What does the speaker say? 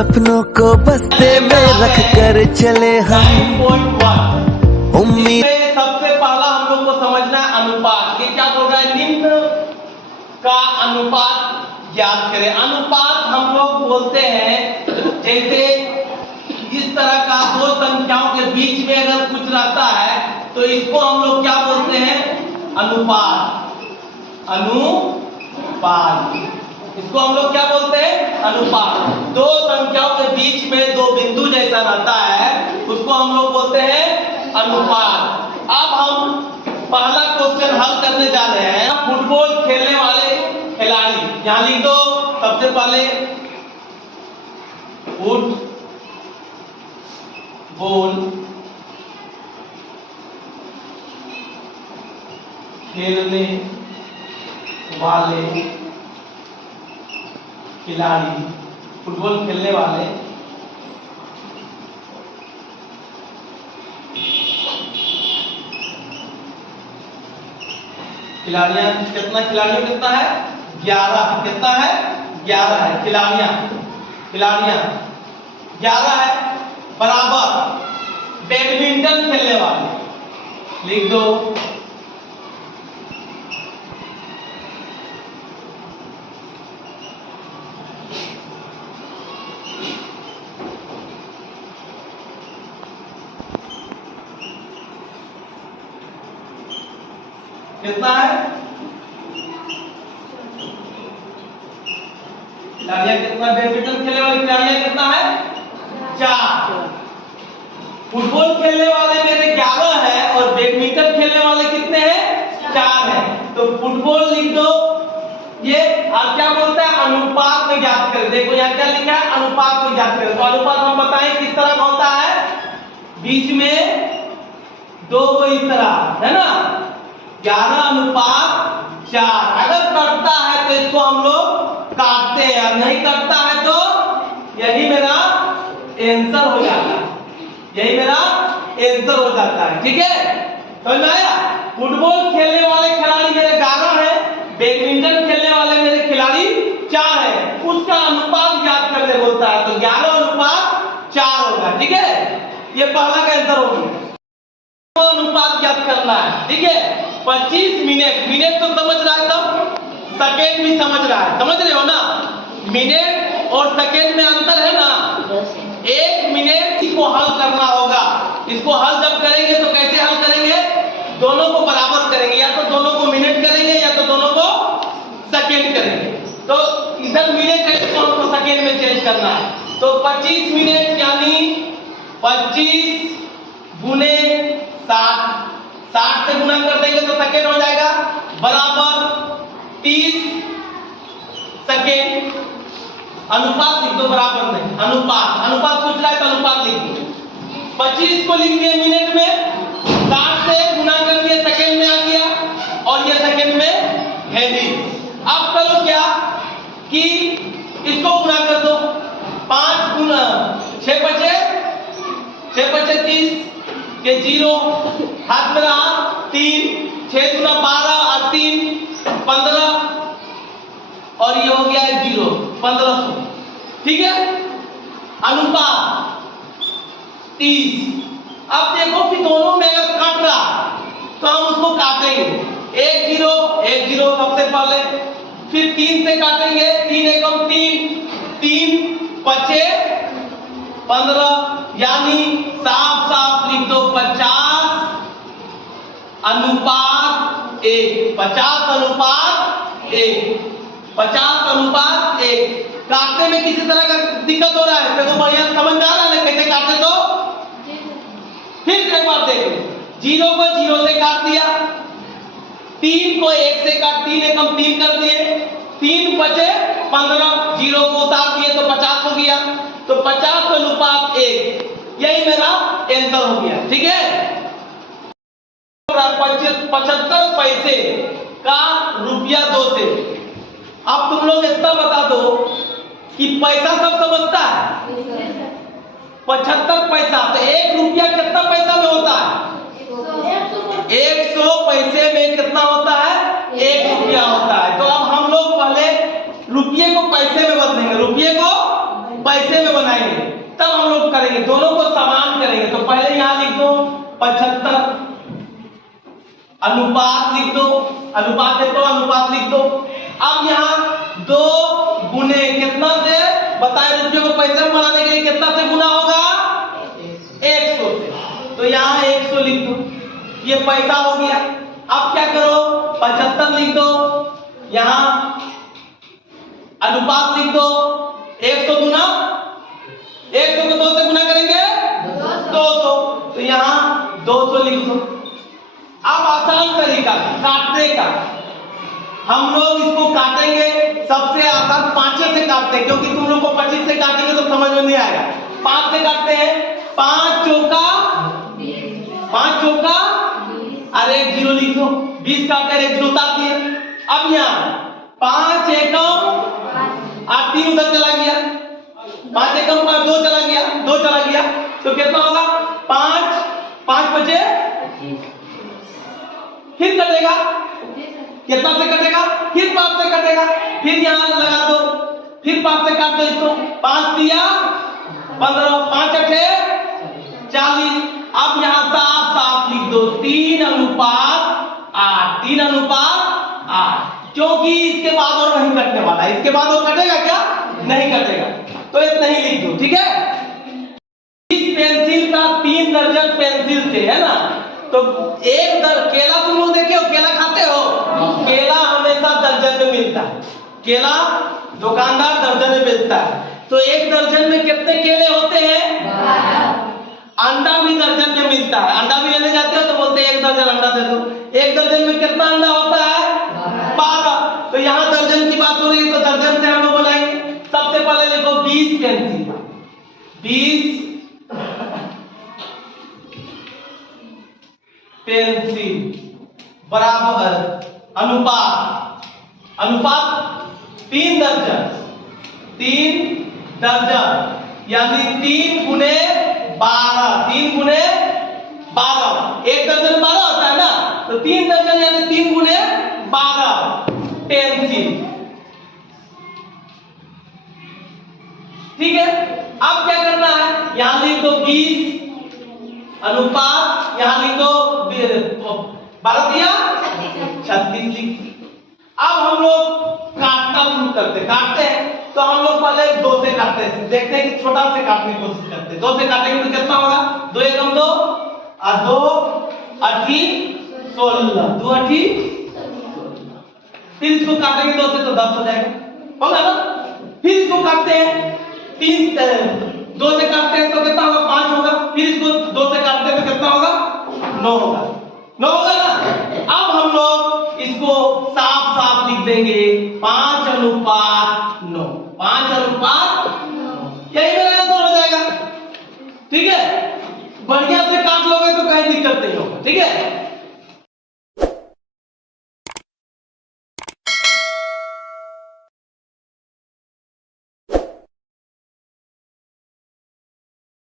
सपनों को बस्ते में रख कर चले हम। उम्मीद सबसे पहला हम लोग को समझना है अनुपात। ये क्या बोल रहा है? निम्न का अनुपात ज्ञात करें। अनुपात हम लोग बोलते हैं जैसे इस तरह का दो संख्याओं के बीच में अगर कुछ रहता है तो इसको हम लोग क्या बोलते हैं? अनुपात। अनुपात, इसको हम लोग क्या बोलते हैं? अनुपात। दो संख्याओं के बीच में दो बिंदु जैसा रहता है उसको हम लोग बोलते हैं अनुपात। अब हम पहला क्वेश्चन हल करने जा रहे हैं। फुटबॉल खेलने वाले खिलाड़ी, यहां लिख दो सबसे पहले फुटबॉल खेलने वाले खिलाड़ी, फुटबॉल खेलने वाले खिलाड़ियां, कितना खिलाड़ियों कितना है? 11। कितना है? 11 है खिलाड़ियां 11 है। बराबर बैडमिंटन खेलने वाले, लिख दो कितना है? खिलाड़ियां कितना? बैडमिंटन खेलने वाली खिलाड़ियां कितना है? 4। फुटबॉल खेलने वाले मेरे 11 है और बैडमिंटन खेलने वाले कितने हैं? 4 है। तो फुटबॉल लिख दो। ये आप क्या बोलते हैं? अनुपात में ज्ञात करें। देखो यहाँ क्या लिखा है? अनुपात में ज्ञात करें। तो अनुपात हम बताएं किस तरह का होता है? बीच में दो को इस तरह, है ना? 11:4। अगर करता है तो इसको हम लोग काटते हैं, और नहीं करता है तो यही मेरा आंसर हो जाता है। यही मेरा आंसर हो जाता है। ठीक है, समझ में आया? फुटबॉल खेलने वाले खिलाड़ी मेरे 11 है, बैडमिंटन खेलने वाले मेरे खिलाड़ी 4 है। उसका अनुपात ज्ञात करने बोलता है तो 11:4 होगा। ठीक है, ये पहला का आंसर होगा। अनुपात ज्ञात करना है। ठीक है, 25 मिनट। मिनट तो समझ रहा है सब, सेकेंड भी समझ रहा है, समझ रहे हो ना? मिनट और सेकेंड में अंतर है ना? 1 मिनट इसको हल करना होगा। इसको हल जब करेंगे तो कैसे हल करेंगे? दोनों को बराबर करेंगे, या तो दोनों को मिनट करेंगे या तो दोनों को सेकेंड करेंगे। तो इधर मिनट है तो हमको सेकेंड में चेंज करना है। तो 25 मिनट यानी 25 गुने 60 से गुना कर देंगे तो सेकेंड हो जाएगा, बराबर 30 सेकेंड। अनुपात लिख दो बराबर में। अनुपात पूछ रहा है तो अनुपात लिख दो। 25 को लिख दिए मिनट में, 60 से गुना कर दिए सेकेंड में आ गया, और ये सेकेंड में है नहीं। अब करो क्या कि इसको गुना कर दो। 5 गुना 6 बचे 30 के 0 हाथ में रहा 3, 6 गुना 12 और 3 15, और ये हो गया है 0, 1500। ठीक है, अनुपात 30। अब देखो कि दोनों में अगर कट रहा तो हम उसको काटेंगे। 1 0 सबसे पहले, फिर 3 से काटेंगे, 3 एकम 3 बचे 15, यानी साफ लिख दो 50 अनुपात 1। 50:1 काटने में किसी तरह का दिक्कत हो रहा है? देखो बढ़िया समझ में आ रहा है कैसे काटे? तो फिर एक बार देखो, 0 को 0 से काट दिया, 3 को 1 से काट, 3 एकम 3 कर दिए, 3 बचे 15, 0 को उतार दिए तो 50 हो गया। तो 50:1 यही मेरा आंसर हो गया। ठीक है, 75 पैसे का ₹2 से। अब तुम लोग इतना बता दो कि पैसा सब समझता है। 75 पैसा तो 1 रुपया कितना पैसा में होता है? 100 पैसे में कितना होता है? 1 रुपया होता है। तो अब हम लोग पहले रुपये को पैसे में बदलेंगे, रुपये को पैसे में बनाएंगे। मतलब हम लोग करेंगे, दोनों को समान करेंगे। तो पहले यहां लिख दो 75, अनुपात लिख दो, अनुपात है तो अनुपात लिख दो। अब यहाँ 2 गुने कितना से बताए, रुपये को पैसे में बनाने के लिए कितना से गुना होगा, 100 से। तो यहाँ 100 लिख दो, ये पैसा हो गया। अब क्या करो, 75 लिख दो, यहाँ अनुपात लिख दो, 100 गुना 100 को 2 से गुना करेंगे 200, तो यहाँ 200 लिख दो। अब आसान तरीका काटने का, हम लोग इसको काटेंगे। सबसे आसान 5 से काटते हैं, क्योंकि तुम लोग को 25 से काटेंगे तो समझ में नहीं आएगा। 5 से काटते हैं, 5 चौका 5 चौका, अरे 1 0 लिख दो, 20 काटते हैं, 1 0 उतार दिए। अब यहाँ 5 एकम 8, 3 उधर चला गया, 5 एकम 5 2 चला गया, 2 चला गया, तो कितना होगा, 5 5 बचे, फिर कटेगा, कितना से कटेगा, फिर 5 से कटेगा, फिर यहां लगा दो, फिर 5 से काट दो इसको, 5 दिया 15, 5 अठे 40। अब यहां साफ साफ लिख दो 3 अनुपात 8, 3 अनुपात 8, क्योंकि इसके बाद और नहीं कटने वाला, इसके बाद और कटेगा क्या, नहीं कटेगा, तो इतना ही लिख दो, ठीक है। इस पेंसिल का 3 दर्जन पेंसिल से, है ना, तो एक केला तुम लोग देखे हो, केला खाते हो, केला हमेशा दर्जन में मिलता है, केला दुकानदार दर्जन में बेचता है। तो एक दर्जन में कितने केले होते हैं, 12। अंडा भी दर्जन में मिलता है, अंडा भी लेने जाते हो तो बोलते हैं 1 दर्जन अंडा दे दो। एक दर्जन में कितना अंडा होता है, 12। तो यहाँ दर्जन की बात हो रही है, तो दर्जन से हम लोग बनाएंगे। सबसे पहले लिखो 20 पेंसिल, 20 पेंसिल बराबर अनुपात, अनुपात 3 दर्जन, 3 दर्जन यानी 3 गुने 12, 3 गुने 12, एक दर्जन 12 होता है ना, तो 3 दर्जन यानी 3 गुने 12 पेंसिल, ठीक है। अब क्या करना है, यहां लिख दो 20 अनुपात, यहां लिख दो 12 दिया 36 लिख। अब हम लोग काटना शुरू काटते हैं, तो हम लोग पहले 2 से काटते हैं, देखते हैं कि छोटा से काटने की कोशिश करते हैं। 2 से काटेंगे तो कितना होगा, 2 एकम 2 और 2 अठी 16, 2 अठी 16। फिर इसको काटेंगे 2 से तो 10 हो जाएगा, होगा ना। फिर इसको काटते हैं 2 से काटते हैं तो कितना होगा, 5 होगा। फिर इसको 2 से काटते हैं तो कितना होगा, 9 होगा, 9 होगा ना। अब हम लोग इसको साफ साफ लिख देंगे 5 अनुपात 9, 5 अनुपात 9, यही मेरा आंसर हो जाएगा, ठीक है। बढ़िया से काट लोगे तो कहीं दिक्कत नहीं होगा, ठीक है।